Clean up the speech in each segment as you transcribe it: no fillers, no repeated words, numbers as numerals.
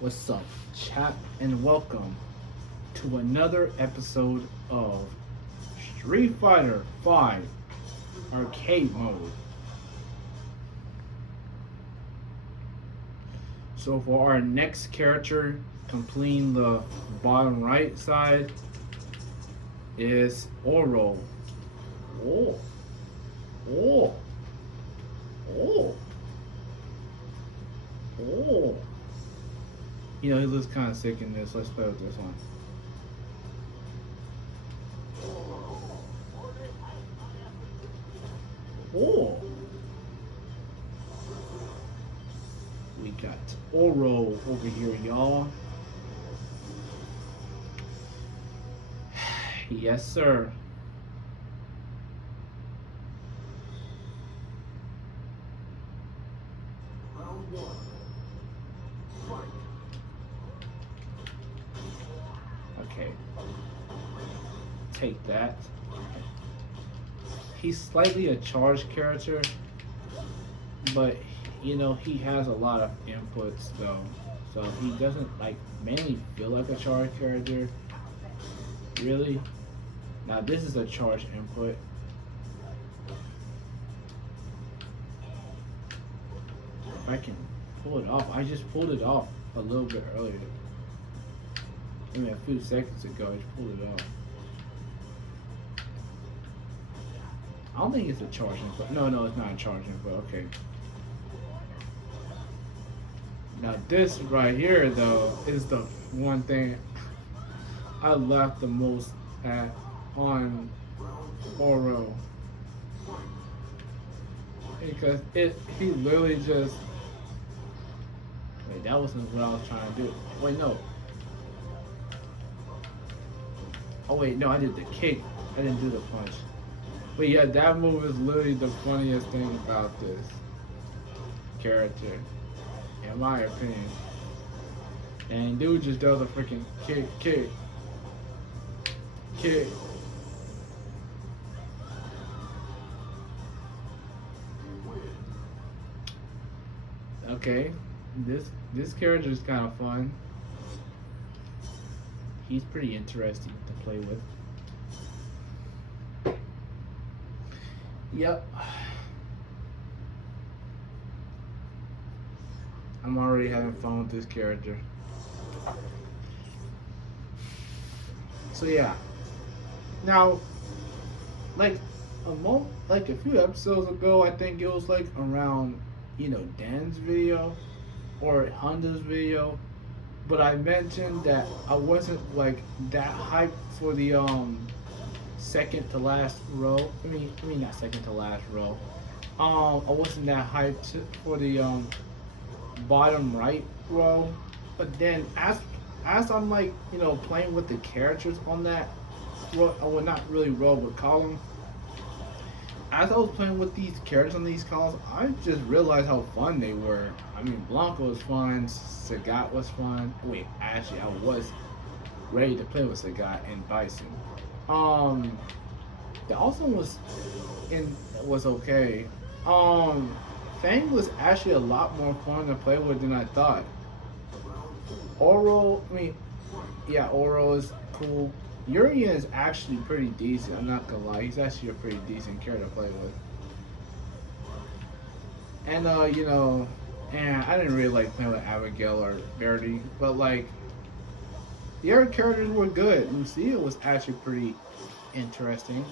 What's up, chat, and welcome to another episode of Street Fighter 5 Arcade Mode. So, for our next character, completing the bottom right side, is Oro. Oh, oh, oh, oh. He looks kind of sick in this. Let's play with this one. Oh, we got Oro over here, y'all. Yes, sir. Okay, take that. He's slightly a charged character, but he has a lot of inputs though, so he doesn't like mainly feel like a charged character. Really? Now this is a charged input. If I can pull it off, I just pulled it off a little bit earlier. I mean, a few seconds ago, I just pulled it off. I don't think it's a charge input. No, it's not a charge input. Okay. Now this right here, though, is the one thing I laughed the most at on Oro, because he literally just wait. That wasn't what I was trying to do. Wait, no. Oh wait, no, I did the kick. I didn't do the punch. But yeah, that move is literally the funniest thing about this character, in my opinion. And dude just does a freaking kick. Okay, this character is kind of fun. He's pretty interesting to play with. Yep. I'm already having fun with this character. So yeah. Now, like a few episodes ago, I think it was like around Dan's video or Honda's video, but I mentioned that I wasn't like that hyped for the second to last row. I mean not second to last row. I wasn't that hyped for the bottom right row. But then as I'm like playing with the characters on that row, well not really row but column. As I was playing with these characters on these columns, I just realized how fun they were. I mean, Blanco was fun, Sagat was fun. Wait, actually, I was ready to play with Sagat and Bison. The Awesome was okay. Fang was actually a lot more fun to play with than I thought. Oro, yeah, Oro is cool. Urian is actually pretty decent. I'm not gonna lie, he's actually a pretty decent character to play with. And and I didn't really like playing with Abigail or Verdi, but like the other characters were good. Lucia was actually pretty interesting.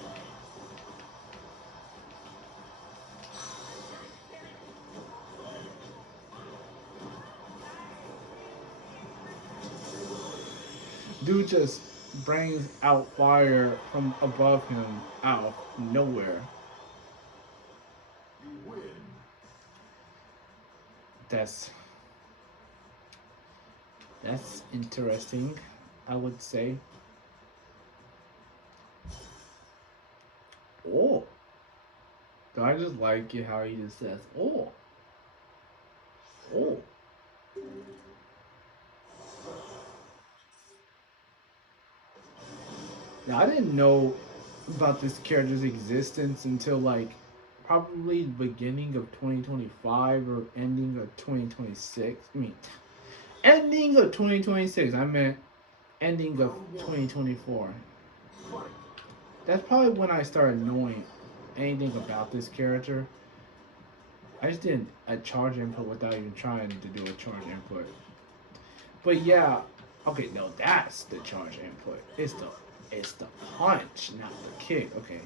Dude just brings out fire from above him out of nowhere. That's that's interesting, I would say. Oh, I just like it how he just says, "Oh, oh." Now I didn't know about this character's existence until like probably beginning of 2025 or ending of 2026. Ending of 2026. I meant ending of 2024. That's probably when I started knowing anything about this character. I just did a charge input without even trying to do a charge input. But yeah, okay, no, that's the charge input. It's the punch, not the kick. Okay.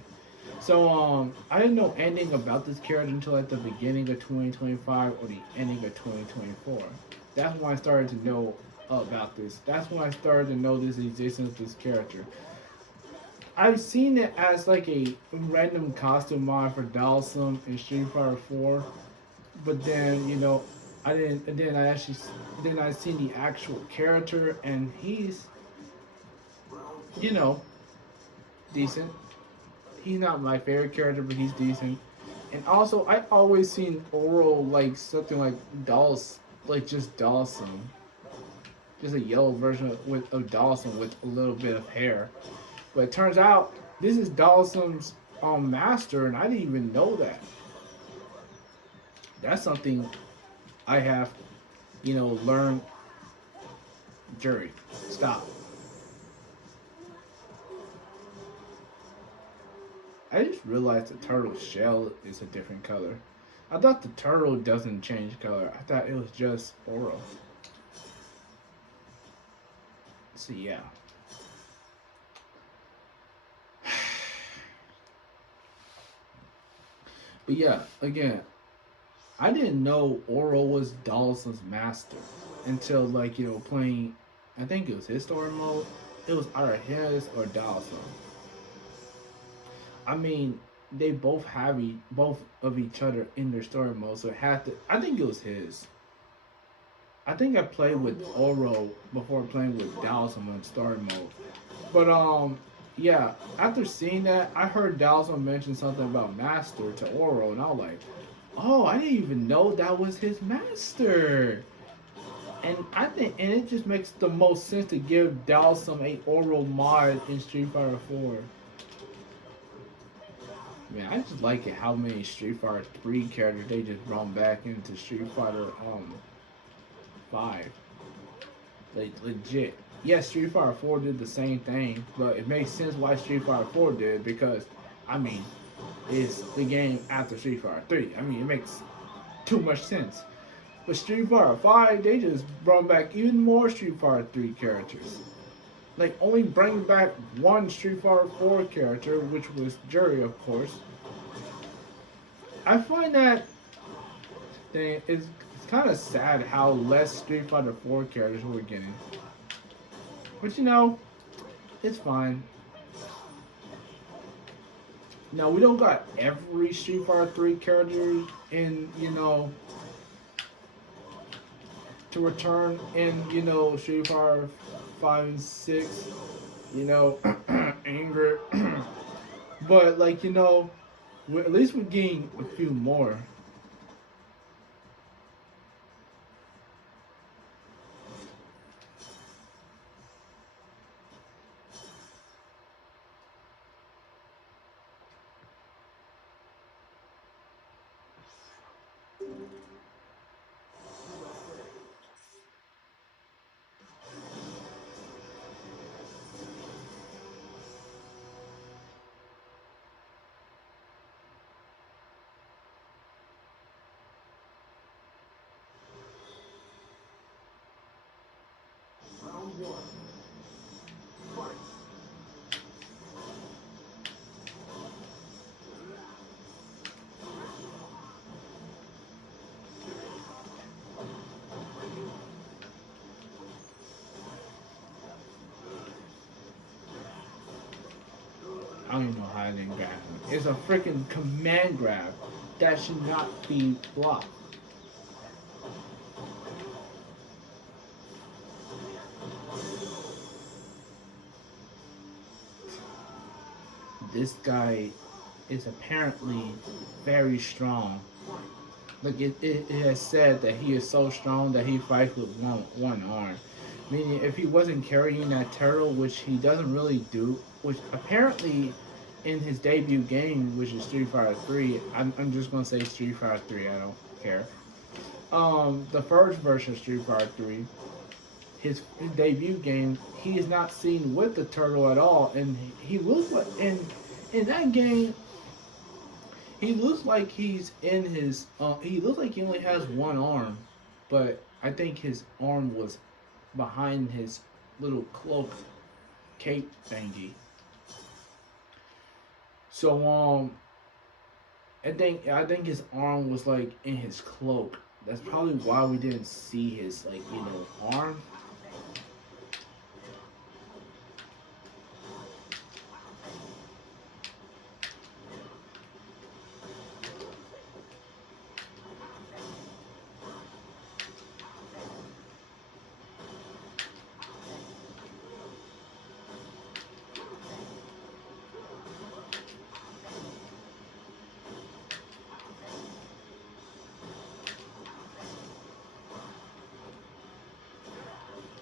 So I didn't know anything about this character until like the beginning of 2025 or the ending of 2024. That's when I started to know about this. That's when I started to know this existence of this character. I've seen it as like a random costume mod for Dhalsim in Street Fighter 4, but then I didn't. And then I actually then I seen the actual character, and he's you know decent. He's not my favorite character, but he's decent. And also, I always seen Oro like something like Dolls, like just Dhalsim, just a yellow version of Dhalsim with a little bit of hair. But it turns out this is Dhalsim's master, and I didn't even know that. That's something I have, learned. Jury, stop. I just realized the turtle's shell is a different color. I thought the turtle doesn't change color. I thought it was just Oro. So yeah. But yeah, again, I didn't know Oro was Dawson's master until playing. I think it was his story mode. It was either his or Dawson. I mean, they both have both of each other in their story mode, so it had to. I think it was his. I think I played with Oro before playing with Dawson in story mode. But yeah. After seeing that, I heard Dawson mention something about master to Oro, and I was like, oh, I didn't even know that was his master. And it just makes the most sense to give Dhalsim a Oro mod in Street Fighter 4. Man, I just like it how many Street Fighter 3 characters they just brought back into Street Fighter 5. Like legit. Yes, Street Fighter 4 did the same thing, but it makes sense why Street Fighter 4 did because I mean it's the game after Street Fighter 3. I mean it makes too much sense. But Street Fighter 5, they just brought back even more Street Fighter 3 characters. Like only bring back one Street Fighter 4 character, which was Jury, of course. I find that it's kind of sad how less Street Fighter 4 characters we're getting. But it's fine. Now we don't got every Street Fighter 3 character in, to return in, Street Fighter 5 and 6, Anger. But at least we're getting a few more. I don't even know how I didn't grab him. It's a freaking command grab that should not be blocked. This guy is apparently very strong. Like it has said that he is so strong that he fights with one arm. Meaning, if he wasn't carrying that turtle, which he doesn't really do, which apparently in his debut game, which is Street Fighter 3, I'm just gonna say Street Fighter 3. I don't care. The first version of Street Fighter 3, his debut game, he is not seen with the turtle at all, and he looks like in that game he looks like he's in his. He looks like he only has one arm, but I think his arm was behind his little cloak cape thingy. So I think his arm was like in his cloak. That's probably why we didn't see his like arm.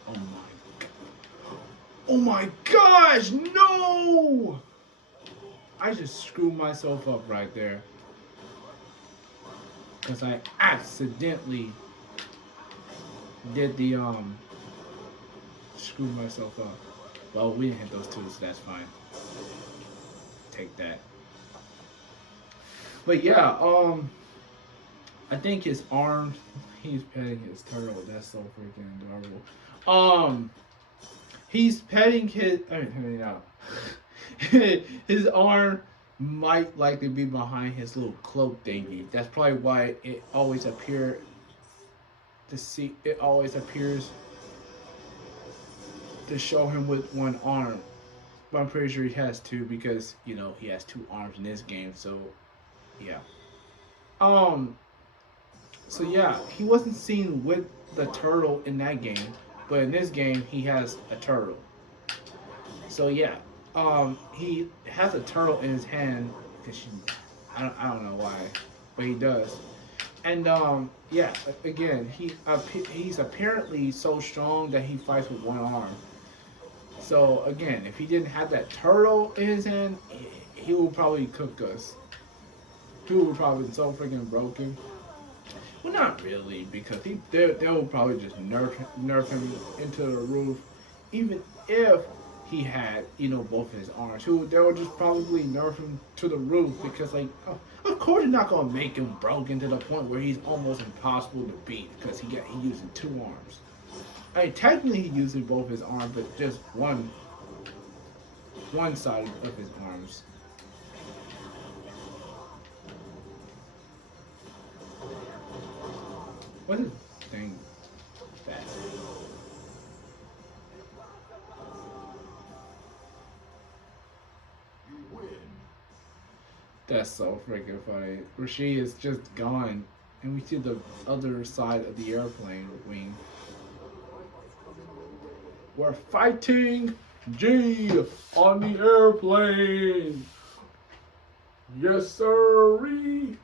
Oh my! Oh my gosh! No! I just screwed myself up right there because I accidentally did the screw myself up. Well, we didn't hit those two, so that's fine. Take that. But yeah, I think his arm. He's petting his turtle. That's so freaking adorable. He's petting his. I mean, no. His arm might likely be behind his little cloak thingy. That's probably why it always appear to see. It always appears to show him with one arm. But I'm pretty sure he has two because he has two arms in this game. So yeah. Um. So yeah, he wasn't seen with the turtle in that game, but in this game he has a turtle. So yeah, he has a turtle in his hand because I don't know why, but he does. And yeah, again, he's apparently so strong that he fights with one arm. So again, if he didn't have that turtle in his hand, he would probably cook us. He would probably be so freaking broken. Well, not really, because they'll probably just nerf him into the roof, even if he had both of his arms. They'll just probably nerf him to the roof because of course you're not gonna make him broken to the point where he's almost impossible to beat because he using two arms. I mean, technically he using both his arms, but just one side of his arms. What is thing that? That's so freaking funny. Rashid is just gone, and we see the other side of the airplane wing. We're fighting G on the airplane. Yes, sirree.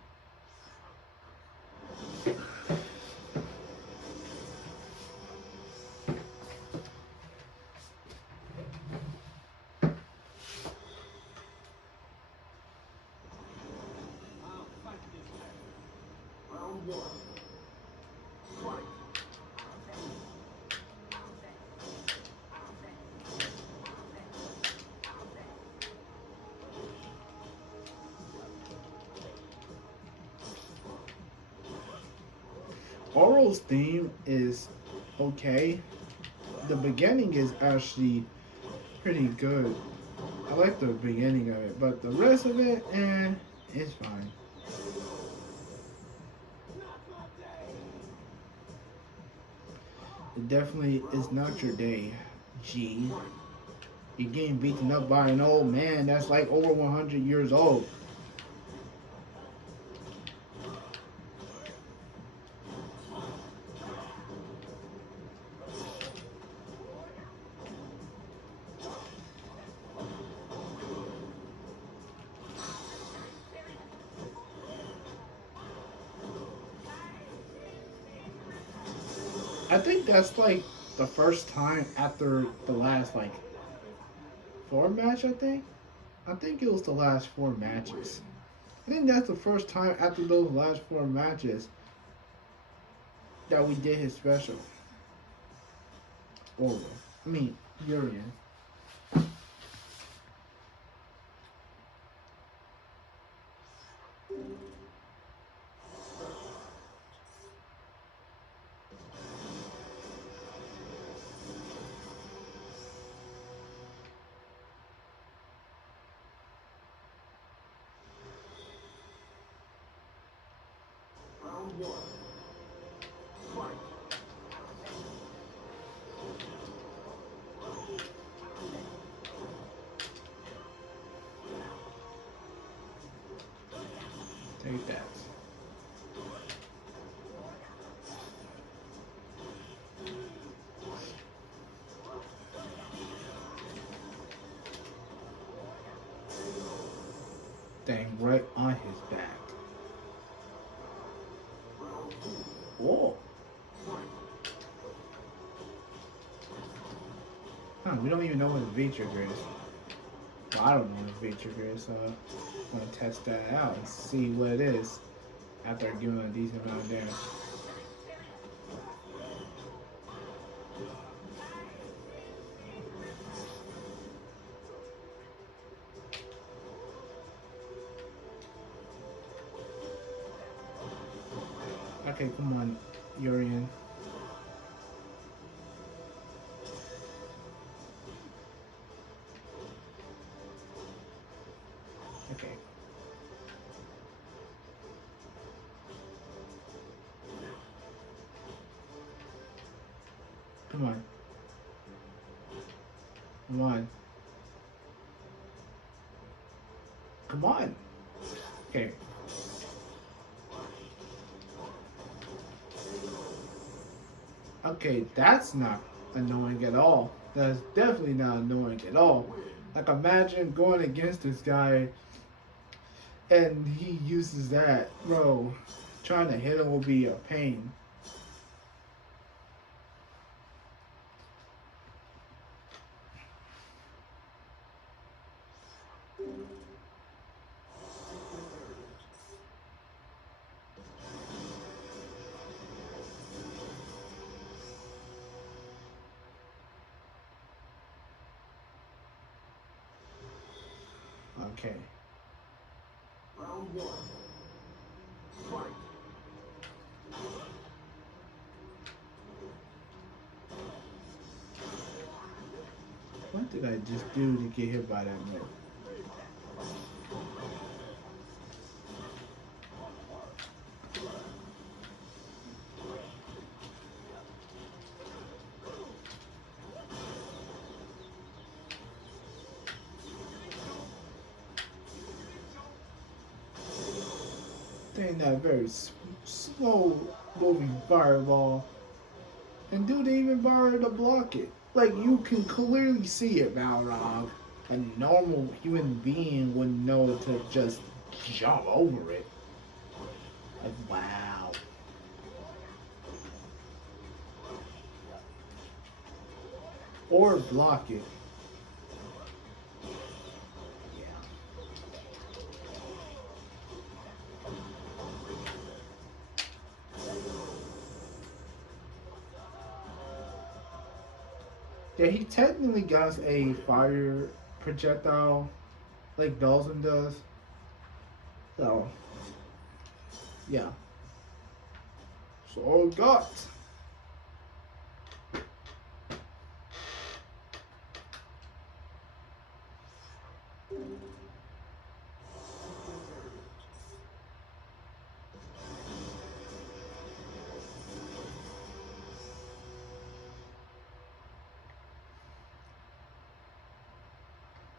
Oral's theme is okay. The beginning is actually pretty good. I like the beginning of it, but the rest of it, it's fine. It definitely is not your day, G. You're getting beaten up by an old man that's like over 100 years old. I think that's like the first time after the last like four match. I think it was the last four matches. I think that's the first time after those last four matches that we did his special. Oro. I mean, Urian. Take that. Dang, right on his back. Whoa. Huh, we don't even know what the V trigger is. Well, I don't know what the V trigger is, so I'm gonna test that out and see what it is after giving a decent amount of damage. Okay, come on, Urian. Okay. Come on. Come on. Come on. Okay. Okay, that's not annoying at all. That's definitely not annoying at all. Like, imagine going against this guy and he uses that. Bro, trying to hit him will be a pain. Okay. Round one. Fight. What did I just do to get hit by that move? Dang, that very slow moving fireball. And dude didn't even bother to block it. Like, you can clearly see it, Balrog. A normal human being would know to just jump over it. Like, wow. Or block it. Yeah, he technically got a fire projectile like Dawson does. So, yeah. So got.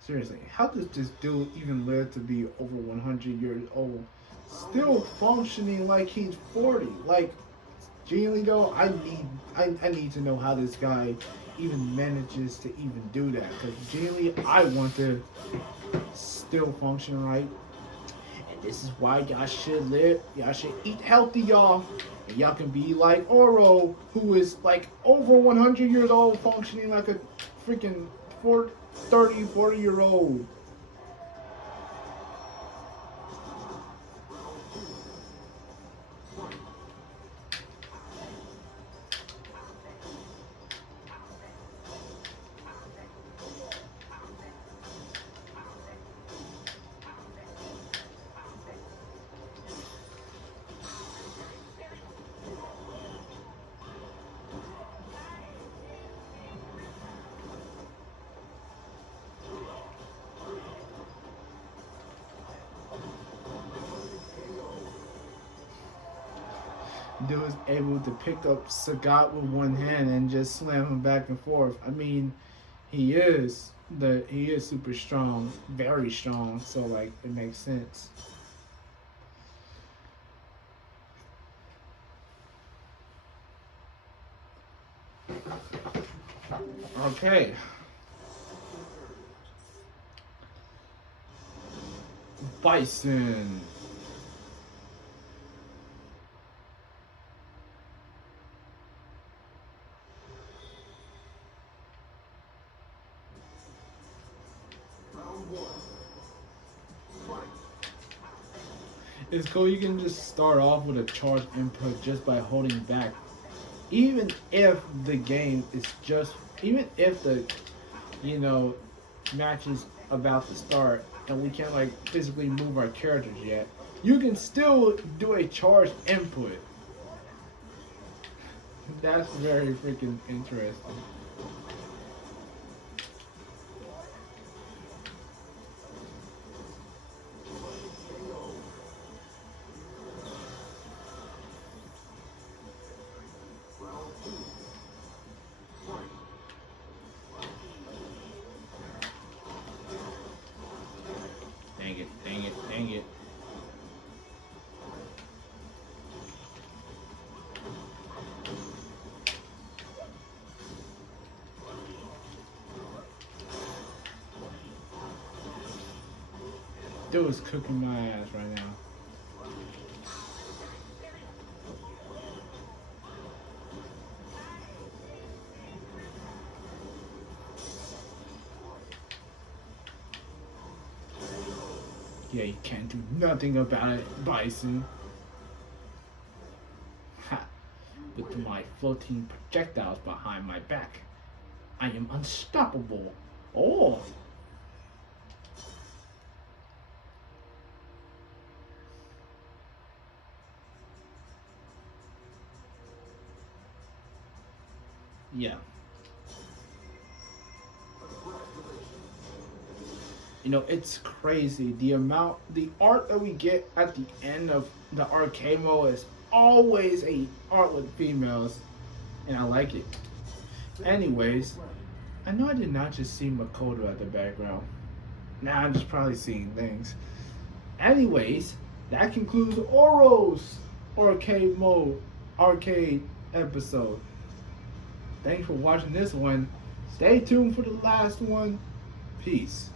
Seriously, how does this dude even live to be over 100 years old? Still functioning like he's 40. Like, genuinely though, I need to know how this guy even manages to even do that. Because genuinely, I want to still function right. And this is why y'all should live, y'all should eat healthy, y'all. And y'all can be like Oro, who is like over 100 years old, functioning like a freaking 30, 40-year-old. dude is able to pick up Sagat with one hand and just slam him back and forth. I mean, he is super strong, very strong. So like, it makes sense. Okay. Bison. Round one. Fight. It's cool. You can just start off with a charge input just by holding back. Even if the game is just, even if the, you know, match is about to start and we can't like physically move our characters yet, you can still do a charge input. That's very freaking interesting. Round two. Fight. Dang it, dang it, dang it. Dude is cooking my ass right now. Yeah, you can't do nothing about it, Bison. Ha! With my floating projectiles behind my back, I am unstoppable. Oh! Yeah. You know, it's crazy. The art that we get at the end of the arcade mode is always a art with females, and I like it. Anyways, I know I did not just see Makoto at the background. Now I'm just probably seeing things. Anyways, that concludes Oro's arcade episode. Thanks for watching this one. Stay tuned for the last one. Peace.